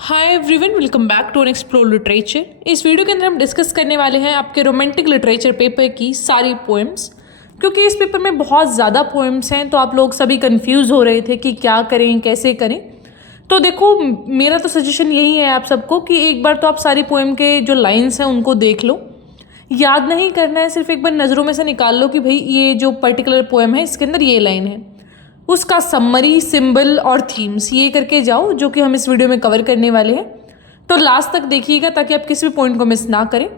Hi everyone, welcome back to an explore literature. इस video के अंदर हम डिस्कस करने वाले हैं आपके रोमांटिक लिटरेचर पेपर की सारी पोएम्स। क्योंकि इस पेपर में बहुत ज़्यादा पोएम्स हैं तो आप लोग सभी कंफ्यूज हो रहे थे कि क्या करें कैसे करें। तो देखो, मेरा तो सजेशन यही है आप सबको कि एक बार तो आप सारी पोएम के जो लाइन्स हैं उनको देख लो। याद नहीं करना है, सिर्फ एक बार नज़रों में से निकाल लो कि भाई ये जो पर्टिकुलर पोएम है इसके अंदर ये लाइन है, उसका समरी, सिंबल और थीम्स ये करके जाओ, जो कि हम इस वीडियो में कवर करने वाले हैं। तो लास्ट तक देखिएगा ताकि आप किसी भी पॉइंट को मिस ना करें।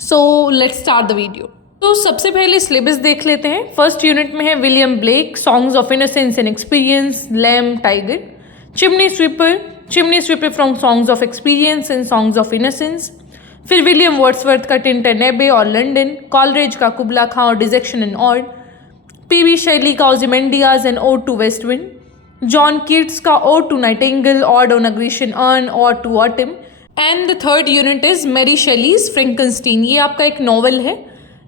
So let's start the video. तो सबसे पहले सिलेबस देख लेते हैं। फर्स्ट यूनिट में है William Blake, songs of innocence and experience, lamb, tiger, chimney sweeper from songs of experience and songs of innocence. फिर विलियम वर्ड्सवर्थ का टिंटन एबे और लंदन, कॉलरेज का कुबला खां और detection and odd, PB Shelley का Ozymandias and ode to west wind, John Keats का ode to nightingale, ode on a Grecian urn, ode to autumn. And the third unit is Mary Shelley's Frankenstein. ये आपका एक novel है,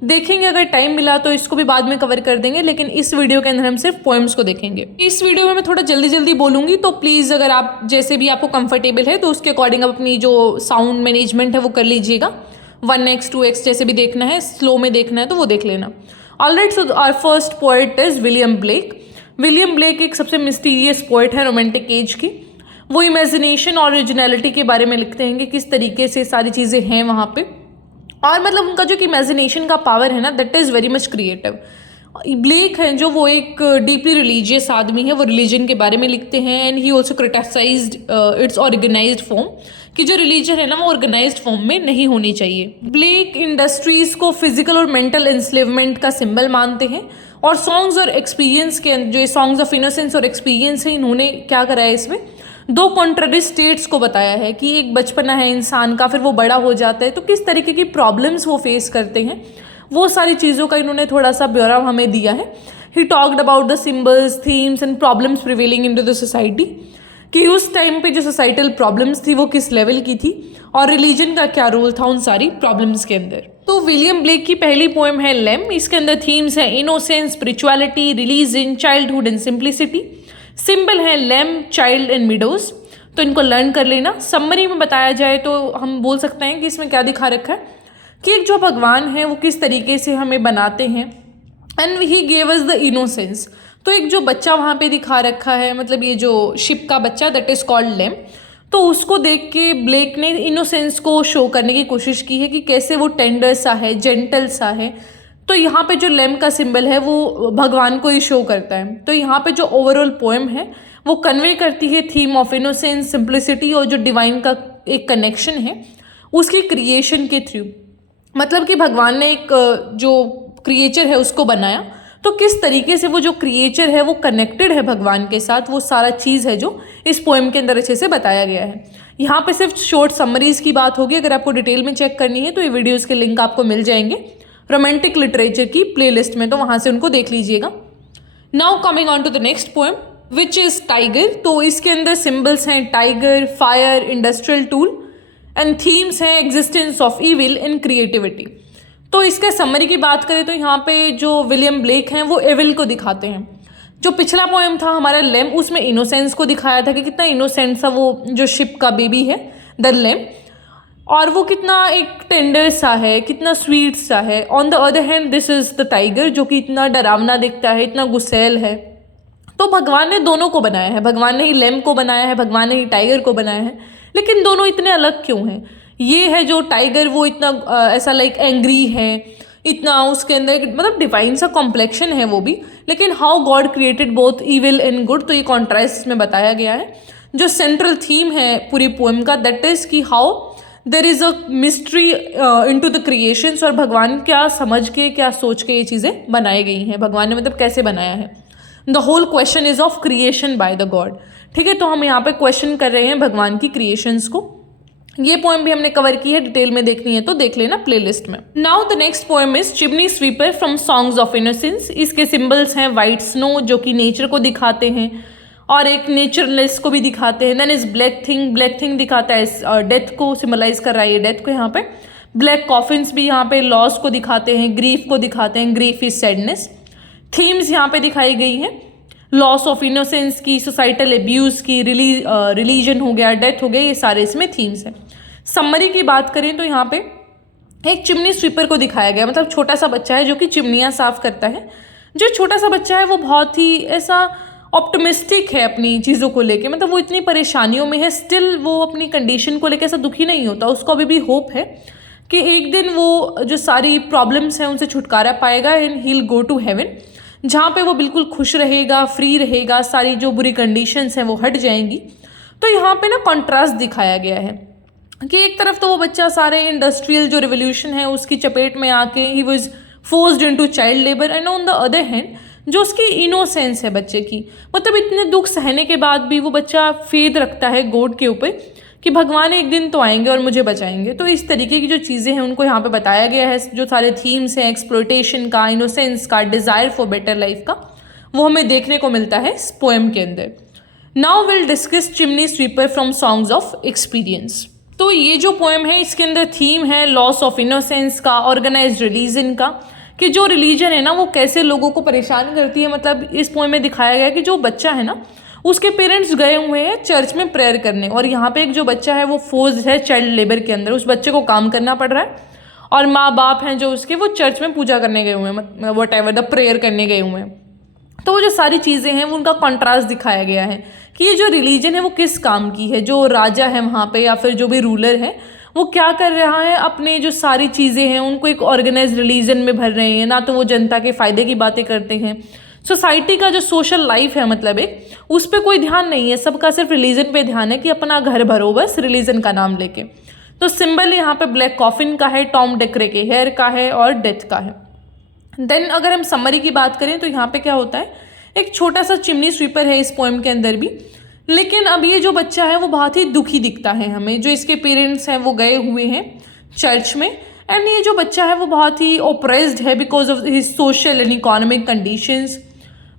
देखेंगे अगर time मिला तो इसको भी बाद में कवर कर देंगे, लेकिन इस वीडियो के अंदर हम सिर्फ पोएम्स को देखेंगे। इस वीडियो में मैं थोड़ा जल्दी जल्दी बोलूंगी, तो प्लीज़ अगर आप जैसे भी आपको कंफर्टेबल है तो उसके अकॉर्डिंग आप अपनी जो साउंड मैनेजमेंट है वो कर लीजिएगा। 1x 2x जैसे भी देखना है, स्लो में देखना है तो वो देख लेना। Alright, so our first poet is William Blake. William Blake एक सबसे मिस्टीरियस पोएट है रोमांटिक एज की। वो इमेजिनेशन और ओरिजिनलिटी के बारे में लिखते हैं कि किस तरीके से सारी चीज़ें हैं वहाँ पे, और मतलब उनका जो कि इमेजिनेशन का पावर है ना, that is very much creative. Blake है जो वो एक डीपली रिलीजियस आदमी है, वो रिलीजन के बारे में लिखते हैं। And he also criticised its organised form, कि जो रिलीजन है ना वो ऑर्गेनाइज्ड फॉर्म में नहीं होनी चाहिए। ब्लेक इंडस्ट्रीज को फिजिकल और मेंटल एंस्लेवमेंट का सिंबल मानते हैं। और सॉन्ग्स और एक्सपीरियंस के जो सॉन्ग्स ऑफ इनोसेंस और एक्सपीरियंस है, इन्होंने क्या करा है, इसमें दो कॉन्ट्ररी स्टेट्स को बताया है कि एक बचपना है इंसान का, फिर वो बड़ा हो जाता है तो किस तरीके की प्रॉब्लम्स वो फेस करते हैं, वो सारी चीज़ों का इन्होंने थोड़ा सा ब्यौरा हमें दिया है। He talked about the symbols, themes and problems prevailing in to the society, कि उस टाइम पे जो सोसाइटल प्रॉब्लम्स थी वो किस लेवल की थी और रिलीजन का क्या रोल था उन सारी प्रॉब्लम्स के अंदर। तो विलियम ब्लेक की पहली पोएम है लैम। इसके अंदर थीम्स है innocence, spirituality, religion, childhood and simplicity. Symbol है लैम, चाइल्ड एंड मिडोज। तो इनको लर्न कर लेना। समरी में बताया जाए तो हम बोल सकते हैं कि इसमें क्या दिखा रखा है कि एक जो भगवान है वो किस तरीके से हमें बनाते हैं। And he gave us the innocence. तो एक जो बच्चा वहाँ पे दिखा रखा है, मतलब ये जो शिप का बच्चा, दैट इज़ कॉल्ड लैम। तो उसको देख के ब्लेक ने इनोसेंस को शो करने की कोशिश की है कि कैसे वो टेंडर सा है, जेंटल सा है। तो यहाँ पे जो लैम का सिंबल है वो भगवान को ही शो करता है। तो यहाँ पे जो ओवरऑल पोएम है वो कन्वे करती है थीम ऑफ इनोसेंस, सिंप्लिसिटी और जो डिवाइन का एक कनेक्शन है उसकी क्रिएशन के थ्रू। मतलब कि भगवान ने एक जो क्रिएचर है उसको बनाया, तो किस तरीके से वो जो क्रिएचर है वो कनेक्टेड है भगवान के साथ, वो सारा चीज़ है जो इस पोएम के अंदर अच्छे से बताया गया है। यहाँ पे सिर्फ शॉर्ट समरीज की बात होगी। अगर आपको डिटेल में चेक करनी है तो ये वीडियोज़ के लिंक आपको मिल जाएंगे रोमांटिक लिटरेचर की प्लेलिस्ट में, तो वहाँ से उनको देख लीजिएगा। Now coming on to the next poem which is tiger. तो इसके अंदर सिम्बल्स हैं tiger, fire, industrial tool and themes हैं existence of evil and creativity. तो इसके समरी की बात करें तो यहाँ पे जो विलियम ब्लेक हैं वो एविल को दिखाते हैं। जो पिछला पोएम था हमारा लैम, उसमें इनोसेंस को दिखाया था कि कितना इनोसेंट सा वो जो शिप का बेबी है द लैम, और वो कितना एक टेंडर सा है, कितना स्वीट सा है। On the other hand this is the tiger, जो कि इतना डरावना दिखता है, इतना गुस्सैल है। तो भगवान ने दोनों को बनाया है, भगवान ने ही लैम को बनाया है, भगवान ने ही टाइगर को बनाया है। लेकिन दोनों इतने अलग क्यों हैं? ये है जो टाइगर वो इतना ऐसा लाइक एंग्री है, इतना उसके अंदर मतलब डिवाइन सा कॉम्प्लेक्शन है वो भी। लेकिन how God created both evil and good, तो ये कॉन्ट्रास्ट में बताया गया है। जो सेंट्रल थीम है पूरी पोएम का, दैट इज़ कि how there is a mystery into the creations, और भगवान क्या समझ के, क्या सोच के ये चीज़ें बनाई गई हैं, भगवान ने मतलब कैसे बनाया है। The whole question is of creation by the God. ठीक है, तो हम यहाँ पे क्वेश्चन कर रहे हैं भगवान की क्रिएशंस को। ये पोएम भी हमने कवर की है, डिटेल में देखनी है तो देख लेना प्लेलिस्ट में। Now the next poem is chimney sweeper from songs of innocence. इसके सिंबल्स हैं वाइट स्नो, जो कि नेचर को दिखाते हैं और एक नेचरलेस को भी दिखाते हैं। Then is black thing, black thing दिखाता है डेथ को, सिम्बलाइज कर रहा है ये डेथ को यहाँ पे। ब्लैक कॉफिन्स भी यहाँ पे लॉस को दिखाते हैं, ग्रीफ को दिखाते हैं, ग्रीफ इज सैडनेस। थीम्स यहाँ पे दिखाई गई हैं लॉस ऑफ इनोसेंस की, सोसाइटल एब्यूज़ की, रिलीजन हो गया, डेथ हो गया, ये सारे इसमें थीम्स हैं। समरी की बात करें तो यहाँ पे एक चिमनी स्वीपर को दिखाया गया, मतलब छोटा सा बच्चा है जो कि चिमनियाँ साफ करता है। जो छोटा सा बच्चा है वो बहुत ही ऐसा ऑप्टिमिस्टिक है अपनी चीज़ों को लेके, मतलब वो इतनी परेशानियों में है, स्टिल वो अपनी कंडीशन को लेके ऐसा दुखी नहीं होता। उसको अभी भी होप है कि एक दिन वो जो सारी प्रॉब्लम्स हैं उनसे छुटकारा पाएगा and he will go to heaven, जहाँ पे वो बिल्कुल खुश रहेगा, फ्री रहेगा, सारी जो बुरी कंडीशंस हैं वो हट जाएंगी। तो यहाँ पे ना कॉन्ट्रास्ट दिखाया गया है कि एक तरफ तो वो बच्चा सारे इंडस्ट्रियल जो रिवोल्यूशन है उसकी चपेट में आके he was forced into child labour, and on the other hand जो उसकी इनोसेंस है बच्चे की, मतलब इतने दुख सहने के बाद भी वो बच्चा फेथ रखता है गॉड के ऊपर कि भगवान एक दिन तो आएंगे और मुझे बचाएंगे। तो इस तरीके की जो चीज़ें हैं उनको यहाँ पे बताया गया है। जो सारे थीम्स हैं एक्सप्लॉयटेशन का, इनोसेंस का, डिज़ायर फॉर बेटर लाइफ का, वो हमें देखने को मिलता है इस पोएम के अंदर। Now will discuss chimney sweeper from songs of experience. तो ये जो पोएम है इसके अंदर थीम है लॉस ऑफ इनोसेंस का, ऑर्गेनाइज्ड रिलीजन का, कि जो रिलीजन है ना वो कैसे लोगों को परेशान करती है। मतलब इस पोएम में दिखाया गया है कि जो बच्चा है ना उसके पेरेंट्स गए हुए हैं चर्च में प्रेयर करने, और यहाँ पे एक जो बच्चा है वो फोर्स्ड है चाइल्ड लेबर के अंदर, उस बच्चे को काम करना पड़ रहा है, और माँ बाप हैं जो उसके वो चर्च में पूजा करने गए हुए हैं, वट एवर द प्रेयर करने गए हुए हैं। तो वो जो सारी चीज़ें हैं वो उनका कॉन्ट्रास्ट दिखाया गया है कि ये जो रिलीजन है वो किस काम की है। जो राजा है वहाँ पे या फिर जो भी रूलर है वो क्या कर रहा है, अपने जो सारी चीज़ें हैं उनको एक ऑर्गेनाइज रिलीजन में भर रहे हैं, ना तो वो जनता के फ़ायदे की बातें करते हैं। सोसाइटी का जो सोशल लाइफ है मतलब एक उस पर कोई ध्यान नहीं है, सबका सिर्फ रिलीजन पे ध्यान है कि अपना घर भरो बस रिलीजन का नाम लेके। तो सिंबल यहाँ पे ब्लैक कॉफिन का है, टॉम डेकरे के हेयर का है और डेथ का है। देन अगर हम समरी की बात करें तो यहाँ पे क्या होता है, एक छोटा सा चिमनी स्वीपर है इस पोएम के अंदर भी, लेकिन अब ये जो बच्चा है वो बहुत ही दुखी दिखता है हमें। जो इसके पेरेंट्स हैं वो गए हुए हैं चर्च में, एंड ये जो बच्चा है वो बहुत ही ओप्रेस्ड है because of his social and economic conditions.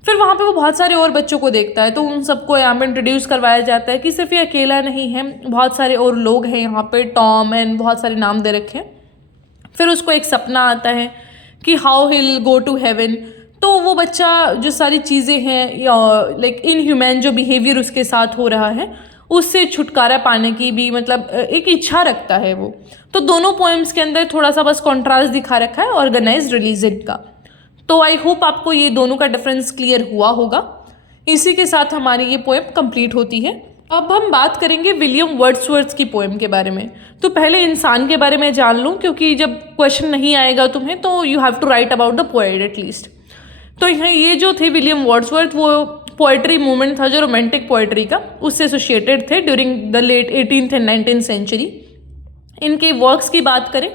फिर वहाँ पे वो बहुत सारे और बच्चों को देखता है, तो उन सबको यहाँ पे इंट्रोड्यूस करवाया जाता है कि सिर्फ ये अकेला नहीं है, बहुत सारे और लोग हैं यहाँ पे, टॉम एंड बहुत सारे नाम दे रखे हैं। फिर उसको एक सपना आता है कि how he'll go to heaven. तो वो बच्चा जो सारी चीज़ें हैं लाइक इनह्यूमन जो बिहेवियर उसके साथ हो रहा है उससे छुटकारा पाने की भी मतलब एक इच्छा रखता है वो। तो दोनों पोएम्स के अंदर थोड़ा सा बस कॉन्ट्रास्ट दिखा रखा है ऑर्गेनाइज्ड रिलीजन का। तो आई होप आपको ये दोनों का डिफरेंस क्लियर हुआ होगा। इसी के साथ हमारी ये पोएम कंप्लीट होती है। अब हम बात करेंगे विलियम वर्ड्सवर्थ की पोएम के बारे में। तो पहले इंसान के बारे में जान लूँ, क्योंकि जब क्वेश्चन नहीं आएगा तुम्हें तो you have to write about the poet at least. तो ये जो थे विलियम वर्ड्सवर्थ, वो पोएट्री मूवमेंट था जो रोमांटिक पोएट्री का, उससे एसोसिएटेड थे during the late 18th and 19th century. इनके वर्क्स की बात करें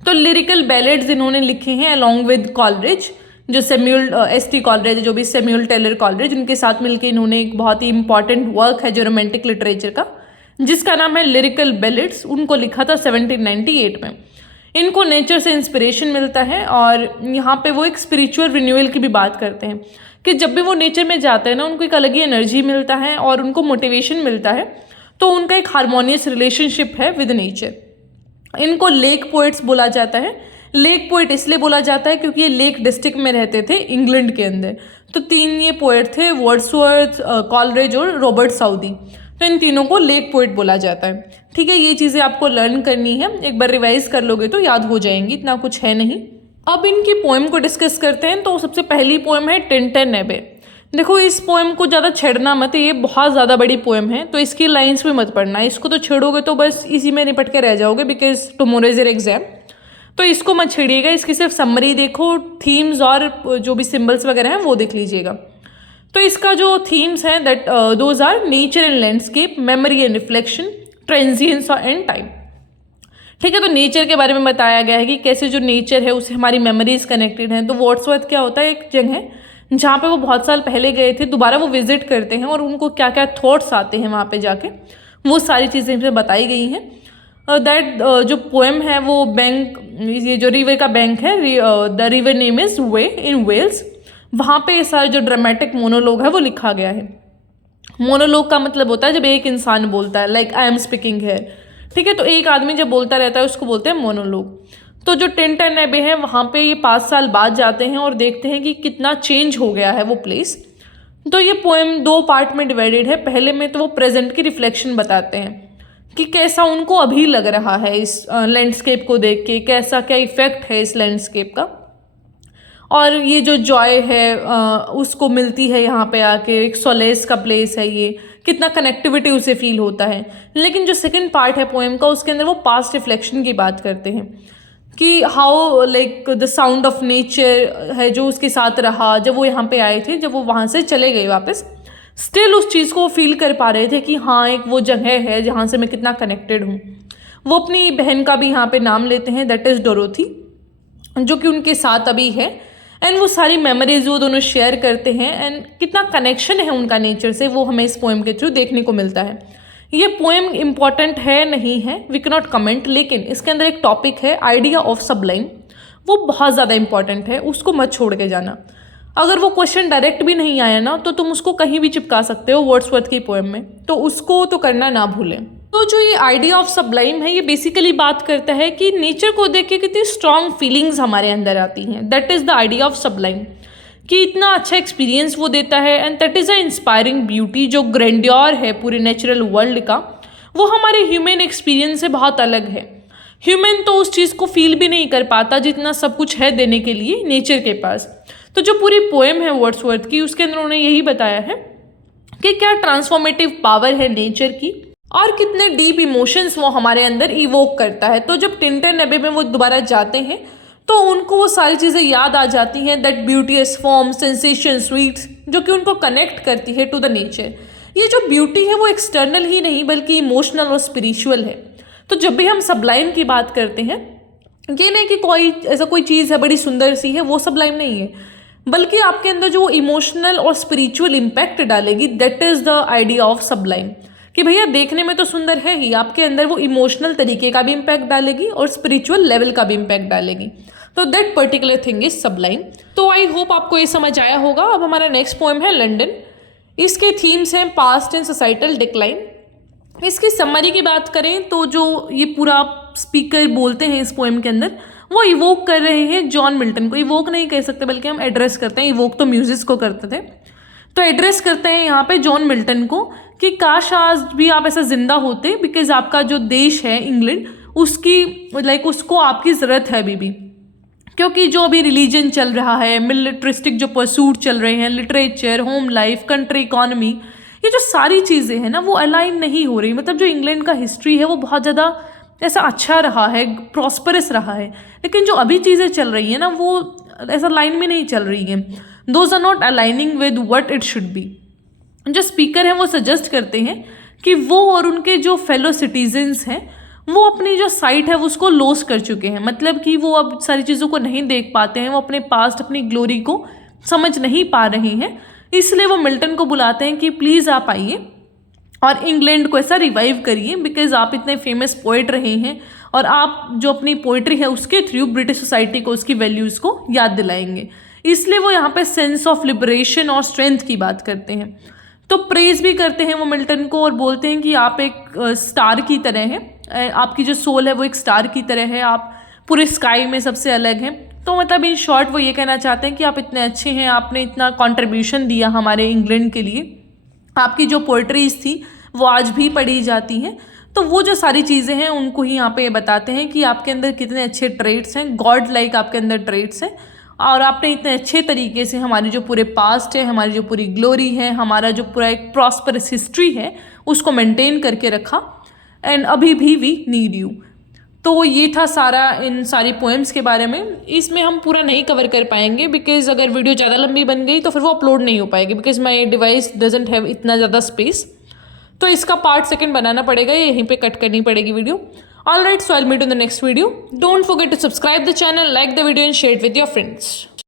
तो लिरिकल बैलेड्स इन्होंने लिखे हैं अलॉन्ग विद कॉलरिज, जो सैमुअल एस.टी. कॉलरिज, जो भी सैमुअल टेलर कॉलरिज, इनके साथ मिलकर इन्होंने एक बहुत ही इंपॉर्टेंट वर्क है जो रोमांटिक लिटरेचर का, जिसका नाम है लिरिकल बैलेड्स। उनको लिखा था 1798 में। इनको नेचर से इंस्पिरेशन मिलता है, और यहाँ पे वो एक स्पिरिचुअल रिन्यूअल की भी बात करते हैं कि जब भी वो नेचर में जाते हैं ना उनको एक अलग ही एनर्जी मिलता है और उनको मोटिवेशन मिलता है। तो उनका एक हारमोनियस रिलेशनशिप है विद नेचर। इनको लेक पोइट्स बोला जाता है। लेक पोइट इसलिए बोला जाता है क्योंकि ये लेक डिस्ट्रिक्ट में रहते थे इंग्लैंड के अंदर। तो 3 ये पोइट थे, वर्ड्सवर्थ, कॉलरिज और रॉबर्ट साउदी। तो इन तीनों को लेक पोइट बोला जाता है। ठीक है, ये चीज़ें आपको लर्न करनी है, एक बार रिवाइज कर लोगे तो याद हो जाएंगी, इतना कुछ है नहीं। अब इनकी पोएम को डिस्कस करते हैं। तो सबसे पहली पोएम है टिंटन एबे। देखो इस पोएम को ज़्यादा छेड़ना मत, ये बहुत ज़्यादा बड़ी पोएम है, तो इसकी लाइन्स भी मत पढ़ना। इसको तो छेड़ोगे तो बस इसी में निपट के रह जाओगे, because tomorrow is your exam. तो इसको मत छेड़िएगा, इसकी सिर्फ समरी देखो, थीम्स और जो भी सिम्बल्स वगैरह हैं वो देख लीजिएगा। तो इसका जो थीम्स हैं that those are nature and landscape, memory and reflection, transience and time. ठीक है, तो नेचर के बारे में बताया गया है कि कैसे जो नेचर है उससे हमारी मेमोरीज कनेक्टेड हैं। तो वर्ड्सवर्थ क्या होता है, एक जगह जहाँ पे वो बहुत साल पहले गए थे, दोबारा वो विजिट करते हैं और उनको क्या क्या थॉट्स आते हैं वहाँ पे जाके, वो सारी चीज़ें इसमें बताई गई हैं। दैट जो पोएम है वो बैंक, ये जो रिवर का बैंक है, the river name is Wye in Wales, वहाँ पे ये सारा जो ड्रामेटिक मोनोलॉग है वो लिखा गया है। मोनोलॉग का मतलब होता है जब एक इंसान बोलता है, like I am speaking here. ठीक है, तो एक आदमी जब बोलता रहता है उसको बोलते हैं मोनोलॉग। तो जो टिंटन एबे है वहाँ पे ये 5 साल बाद जाते हैं और देखते हैं कि कितना चेंज हो गया है वो प्लेस। तो ये पोएम 2 पार्ट में डिवाइडेड है। पहले में तो वो प्रेजेंट की रिफ्लेक्शन बताते हैं कि कैसा उनको अभी लग रहा है इस लैंडस्केप को देख के, कैसा क्या इफ़ेक्ट है इस लैंडस्केप का, और ये जो जॉय है उसको मिलती है यहाँ पे आके, एक सोलेस का प्लेस है ये, कितना कनेक्टिविटी उसे फील होता है। लेकिन जो सेकंड पार्ट है पोएम का, उसके अंदर वो पास्ट रिफ्लेक्शन की बात करते हैं कि how like the sound of nature है जो उसके साथ रहा जब वो यहाँ पे आए थे, जब वो वहाँ से चले गए वापस, स्टिल उस चीज़ को फील कर पा रहे थे कि हाँ एक वो जगह है जहाँ से मैं कितना कनेक्टेड हूँ। वो अपनी बहन का भी यहाँ पे नाम लेते हैं, दैट इज़ डोरोथी, जो कि उनके साथ अभी है। एंड वो सारी मेमोरीज वो दोनों शेयर करते हैं एंड कितना कनेक्शन है उनका नेचर से, वो हमें इस पोएम के थ्रू देखने को मिलता है। ये पोएम इम्पॉर्टेंट है नहीं है, वी कैन नॉट कमेंट, लेकिन इसके अंदर एक टॉपिक है आइडिया ऑफ सबलाइम, वो बहुत ज़्यादा इंपॉर्टेंट है, उसको मत छोड़ के जाना। अगर वो क्वेश्चन डायरेक्ट भी नहीं आया ना तो तुम उसको कहीं भी चिपका सकते हो वर्ड्सवर्थ की पोएम में, तो उसको तो करना ना भूलें। तो जो ये आइडिया ऑफ सबलाइम है, ये बेसिकली बात करता है कि नेचर को देख के कितनी स्ट्रॉन्ग फीलिंग्स हमारे अंदर आती हैं, that is the idea of Sublime, कि इतना अच्छा एक्सपीरियंस वो देता है। And that is a inspiring beauty, जो ग्रैंड्योर है पूरे नेचुरल वर्ल्ड का, वो हमारे ह्यूमन एक्सपीरियंस से बहुत अलग है। ह्यूमन तो उस चीज़ को फील भी नहीं कर पाता जितना सब कुछ है देने के लिए नेचर के पास। तो जो पूरी पोएम है वर्ड्सवर्थ की, उसके अंदर उन्होंने यही बताया है कि क्या ट्रांसफॉर्मेटिव पावर है नेचर की और कितने डीप इमोशंस वो हमारे अंदर इवोक करता है। तो जब टिंटन एबे में वो दोबारा जाते हैं तो उनको वो सारी चीज़ें याद आ जाती हैं, दैट ब्यूटीएस फॉर्म, सेंसेशन, स्वीट्स, जो कि उनको कनेक्ट करती है टू द नेचर। ये जो ब्यूटी है वो एक्सटर्नल ही नहीं बल्कि इमोशनल और स्पिरिचुअल है। तो जब भी हम सबलाइम की बात करते हैं, ये नहीं कि कोई ऐसा कोई चीज़ है बड़ी सुंदर सी है, वो सबलाइम नहीं है, बल्कि आपके अंदर जो इमोशनल और स्पिरिचुअल इम्पैक्ट डालेगी, that is the idea of Sublime. कि भैया देखने में तो सुंदर है ही, आपके अंदर वो इमोशनल तरीके का भी इम्पैक्ट डालेगी और स्पिरिचुअल लेवल का भी इम्पैक्ट डालेगी। तो that particular thing is Sublime. तो आई होप आपको ये समझ आया होगा। अब हमारा नेक्स्ट पोएम है लंडन। इसके थीम्स हैं पास्ट एंड सोसाइटल डिक्लाइन। इसकी समरी की बात करें तो जो ये पूरा स्पीकर बोलते हैं इस पोएम के अंदर, वो इवोक कर रहे हैं जॉन मिल्टन को। इवोक नहीं कह सकते बल्कि हम एड्रेस करते हैं, इवोक तो म्यूजिक को करते थे, तो एड्रेस करते हैं यहाँ पे जॉन मिल्टन को कि काश आज भी आप ऐसा जिंदा होते, बिकॉज आपका जो देश है इंग्लैंड, उसकी लाइक उसको आपकी ज़रूरत है अभी भी, क्योंकि जो अभी रिलीजन चल रहा है, मिलिट्रिस्टिक जो परसूट चल रहे हैं, literature, home life, country economy, ये जो सारी चीज़ें हैं ना वो अलाइन नहीं हो रही। मतलब जो इंग्लैंड का हिस्ट्री है वो बहुत ज़्यादा ऐसा अच्छा रहा है, प्रॉस्परस रहा है, लेकिन जो अभी चीज़ें चल रही हैं ना वो ऐसा लाइन में नहीं चल रही हैं। Those are not aligning with what it should be. जो स्पीकर हैं वो सजेस्ट करते हैं कि वो और उनके जो फेलो सिटीजन्स हैं वो अपनी जो साइट है वो उसको लॉस कर चुके हैं। मतलब कि वो अब सारी चीज़ों को नहीं देख पाते हैं, वो अपने पास्ट, अपनी ग्लोरी को समझ नहीं पा रहे हैं। इसलिए वो मिल्टन को बुलाते हैं कि प्लीज़ आप आइए और इंग्लैंड को ऐसा रिवाइव करिए, बिकॉज आप इतने फेमस पोइट रहे हैं और आप जो अपनी पोइट्री है उसके थ्रू ब्रिटिश सोसाइटी को उसकी वैल्यूज़ को याद दिलाएंगे। इसलिए वो यहाँ पे सेंस ऑफ लिबरेशन और स्ट्रेंथ की बात करते हैं। तो प्रेज भी करते हैं वो मिल्टन को और बोलते हैं कि आप एक स्टार की तरह हैं, आपकी जो सोल है वो एक स्टार की तरह है, आप पूरे स्काई में सबसे अलग हैं। तो मतलब इन शॉर्ट वो ये कहना चाहते हैं कि आप इतने अच्छे हैं, आपने इतना कंट्रीब्यूशन दिया हमारे इंग्लैंड के लिए, आपकी जो पोइट्रीज थी वो आज भी पढ़ी जाती हैं। तो वो जो सारी चीज़ें हैं उनको ही यहाँ पे बताते हैं कि आपके अंदर कितने अच्छे ट्रेट्स हैं, गॉड लाइक आपके अंदर ट्रेट्स हैं, और आपने इतने अच्छे तरीके से हमारी जो पूरे पास्ट है, हमारी जो पूरी ग्लोरी है, हमारा जो पूरा एक प्रॉस्परस हिस्ट्री है उसको मेंटेन करके रखा, एंड अभी भी वी नीड यू। तो ये था सारा इन सारी पोएम्स के बारे में। इसमें हम पूरा नहीं कवर कर पाएंगे बिकॉज अगर वीडियो ज़्यादा लंबी बन गई तो फिर वो अपलोड नहीं हो पाएगी, because my device doesn't have इतना ज़्यादा स्पेस। तो इसका पार्ट सेकंड बनाना पड़ेगा, यहीं पे कट करनी पड़ेगी video. Alright, so I'll meet you in the next video. Don't forget to subscribe the channel, like the video and share it with your friends.